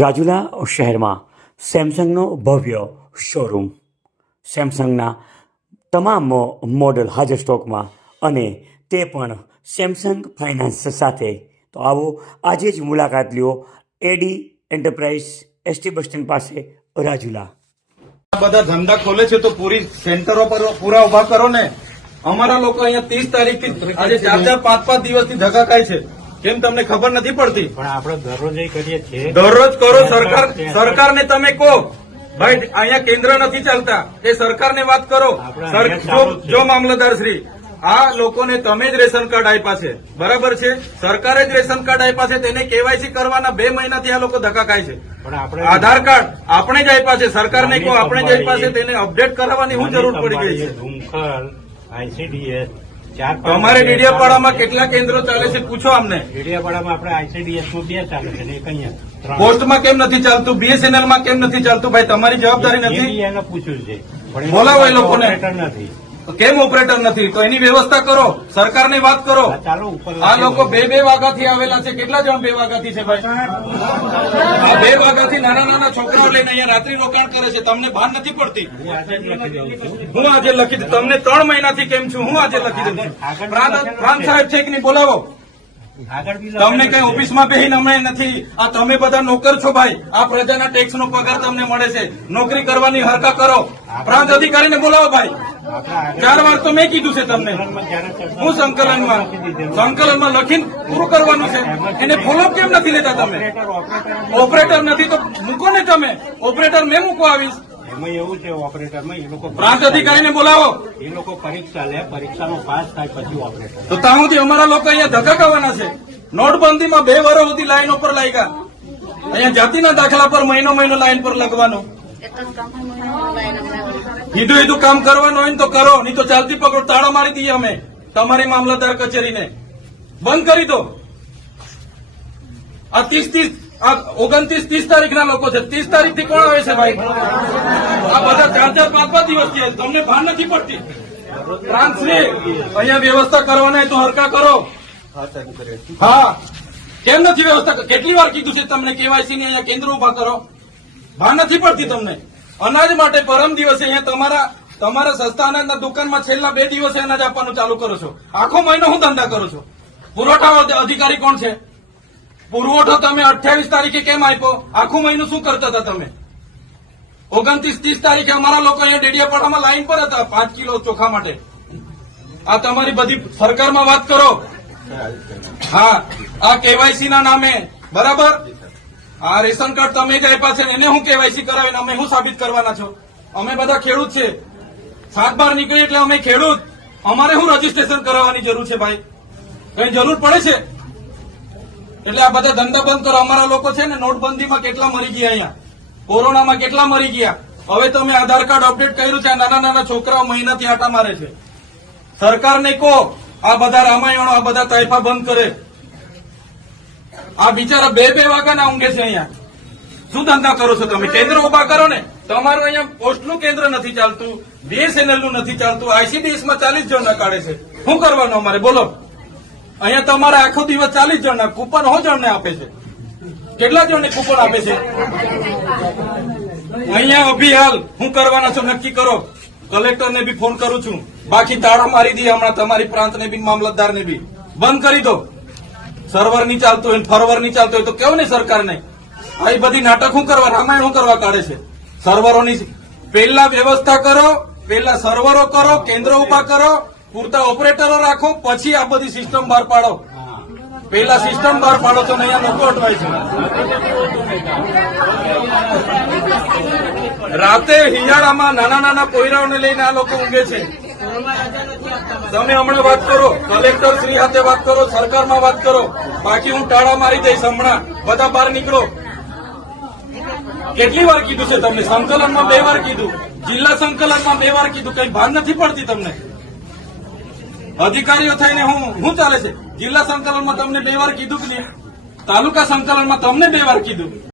રાજુલા શહેરમાં સેમસંગનો ભવ્ય શોરૂમ સેમસંગના તમામ મોડલ હાજર સ્ટોકમાં અને તે પણ સેમસંગ ફાઇનાન્સ સાથે તો આવો આજે જ મુલાકાત લ્યો AD enterprise ST bus stand પાસે રાજુલા બધા ધંધા ખોલે છે તો પૂરી સેન્ટરો પર પૂરા ઉભા કરો ને અમારા લોકો અહીંયા ત્રીસ તારીખથી આજે ચાર ચાર પાંચ પાંચ દિવસથી ધક્કા ખાય છે કેમ તમને ખબર નથી પડતી પણ આપણે દરરોજ કરીએ છીએ દરરોજ કરો સરકાર સરકારને તમે કહો ભાઈ અહીંયા કેન્દ્ર નથી ચાલતા એ સરકારને વાત કરો જો મામલતદાર શ્રી આ લોકોને તમે જ રેશન કાર્ડ આપ્યા છે બરાબર છે સરકારે જ રેશન કાર્ડ આપ્યા છે તેને કેવાયસી કરવાના બે મહિનાથી આ લોકો ધક્કા ખાય છે આધાર કાર્ડ આપણે જ આપ્યા છે સરકારને કહો આપણે જ આપ્યા છે તેને અપડેટ કરાવવાની હું જરૂર પડી ગઈ છે આઈસીડીએસ તમારે ડીડીયાપાડામાં કેટલા કેન્દ્રો ચાલે છે પૂછો અમને ડેડિયાપાડામાં આપણે આઈસીડીએસ નું બે ચાલે છે એક અહીંયા પોસ્ટમાં કેમ નથી ચાલતું બીએસએનએલ માં કેમ નથી ચાલતું ભાઈ તમારી જવાબદારી નથી એને પૂછ્યું છે બોલાવો એ લોકોને નથી કેમ ઓપરેટર નથી તો એની વ્યવસ્થા કરો સરકારની વાત કરો આ લોકો બે બે વાગાથી આવેલા છે કેટલા જણ બે વાગાથી છે ભાઈ બે વાગાથી નાના નાના છોકરાઓ લઈને અહીંયા રાત્રિ રોકાણ કરે છે તમને ભાન નથી પડતી હું આજે લખી દઉં તમને ત્રણ મહિનાથી કેમ છું હું આજે લખી દઉં પ્રાંત સાહેબ છે કે નહીં બોલાવો તમને કઈ ઓફિસમાં બેહી અમે નથી આ તમે બધા નોકર છો ભાઈ આ પ્રજાના ટેક્સ નો પગાર તમને મળે છે નોકરી કરવાની હરકત કરો પ્રાંત અધિકારીને બોલાવો ભાઈ ચાર વાર તો મેં કીધું છે તમને હું સંકલનમાં સંકલનમાં લખીને પૂરું કરવાનું છે એને ફોલોઅપ કેમ નથી લેતા તમે ઓપરેટર નથી તો મૂકો ને તમે ઓપરેટર મેં મૂકવા આવીશ એવું છે ઓપરેટરમાં એ લોકો પ્રાંત અધિકારીને બોલાવો એ લોકો પરીક્ષા લે પરીક્ષાનો પાસ થાય પછી ઓપરેટર તો ત્યાંથી અમારા લોકો અહીંયા ધક્કા ખાવાના છે નોટબંધીમાં બે વર્ષ સુધી લાઈન ઉપર લાગ્યા અહીંયા જાતિના દાખલા પર મહિનો મહિનો લાઈન પર લખવાનું કીધું કીધું કામ કરવાનું હોય ને તો કરો નહીં તો ચાલતી પકડો તાળા મારી દઈએ અમે તમારી મામલતદાર કચેરીને બંધ કરી દો આ ત્રીસ ત્રીસ આ ઓગણત્રીસ ત્રીસ તારીખના લોકો છે ત્રીસ તારીખથી કોણ આવે છે ભાઈ આ બધા ચાર ચાર પાંચ પાંચ દિવસ છે તમને ભાન નથી પડતી પ્રાંતશ્રી અહીંયા વ્યવસ્થા કરવાના તો હરકા કરો હા કેમ નથી વ્યવસ્થા કેટલી વાર કીધું છે તમને કેવાયસી ને અહીંયા કેન્દ્ર ઉભા કરો ભાન નથી પડતી તમને અનાજ માટે પરમ દિવસે અહીંયા તમારા તમારા સસ્તા અનાજના દુકાનમાં છેલ્લા બે દિવસે અનાજ આપવાનું ચાલુ કરો છો આખો મહિનો હું ધંધા કરું છું પુરવઠા અધિકારી કોણ છે પુરવઠો તમે અઠ્યાવીસ તારીખે કેમ આપ્યો આખું મહિનો શું કરતા હતા તમે ઓગણત્રીસ ત્રીસ તારીખે અમારા લોકો અહીંયા ડેડિયાપાડામાં લાઈન પર હતા પાંચ કિલો ચોખા માટે આ તમારી બધી સરકારમાં વાત કરો હા આ કેવાયસી ના નામે બરાબર આ રેશન કાર્ડ તમે જ આપ્યા છે એને હું કેવાયસી કરાવીને અમે શું સાબિત કરવાના છો અમે બધા ખેડૂત છે સાત બાર નીકળી એટલે અમે ખેડૂત અમારે શું રજીસ્ટ્રેશન કરાવવાની જરૂર છે ભાઈ કઈ જરૂર પડે છે એટલે આ બધા ધંધા બંધ કરો અમારા લોકો છે ને નોટબંધીમાં કેટલા મરી ગયા અહીંયા કોરોનામાં કેટલા મરી ગયા હવે તમે આધાર કાર્ડ અપડેટ કર્યું છે નાના નાના છોકરાઓ મહિનાથી આટા મારે છે સરકારને કહો આ બધા રામાયણો આ બધા તાઇફા બંધ કરે આ બિચારા બે બે વાગ્યાના ઊંઘે છે અહીંયા શું ધંધા કરો છો તમે કેન્દ્ર ઉભા કરો ને તમારું અહીંયા પોસ્ટનું કેન્દ્ર નથી ચાલતું નું નથી ચાલતું આઈસીડીએસમાં ચાલીસ જણના કાઢે છે શું કરવાનું અમારે બોલો અહીંયા તમારા આખો દિવસ ચાલીસ જણના કૂપન હો જણને આપે છે કેટલા જણને કૂપન આપે છે અહીંયા અભી હાલ હું કરવાના છો નક્કી કરો કલેક્ટરને બી ફોન કરું છું બાકી તાળા મારી દે હમણાં તમારી પ્રાંતને બી મામલતદારને બી બંધ કરી દો સર્વર નહીં ચાલતું હોય ફરવર નહીં ચાલતું હોય તો કેવું નહીં આ આવી બધી નાટક શું કરવા રામાયણ શું કરવા કાઢે છે સર્વરોની પહેલા વ્યવસ્થા કરો પહેલા સર્વરો કરો કેન્દ્રો ઉભા કરો પૂરતા ઓપરેટરો રાખો પછી આ બધી સિસ્ટમ બહાર પાડો પહેલા સિસ્ટમ બહાર પાડો તો અહીંયા લોકો અટવાય છે રાતે હિંજાળામાં નાના નાના કોયરાઓને લઈને આ લોકો ઊંઘે છે તમે હમણાં વાત કરો કલેક્ટર શ્રી સાથે વાત કરો સરકારમાં વાત કરો બાકી હું ટાળા મારી દઈશ હમણાં બધા બહાર નીકળો કેટલી વાર કીધું છે તમને સંકલનમાં બે વાર કીધું જિલ્લા સંકલનમાં બે વાર કીધું કઈ ભાન નથી પડતી તમને અધિકારીઓ થઈને હું શું ચાલે છે જિલ્લા સંકલનમાં તમને બે વાર કીધું કે તાલુકા સંકલનમાં તમને બે વાર કીધું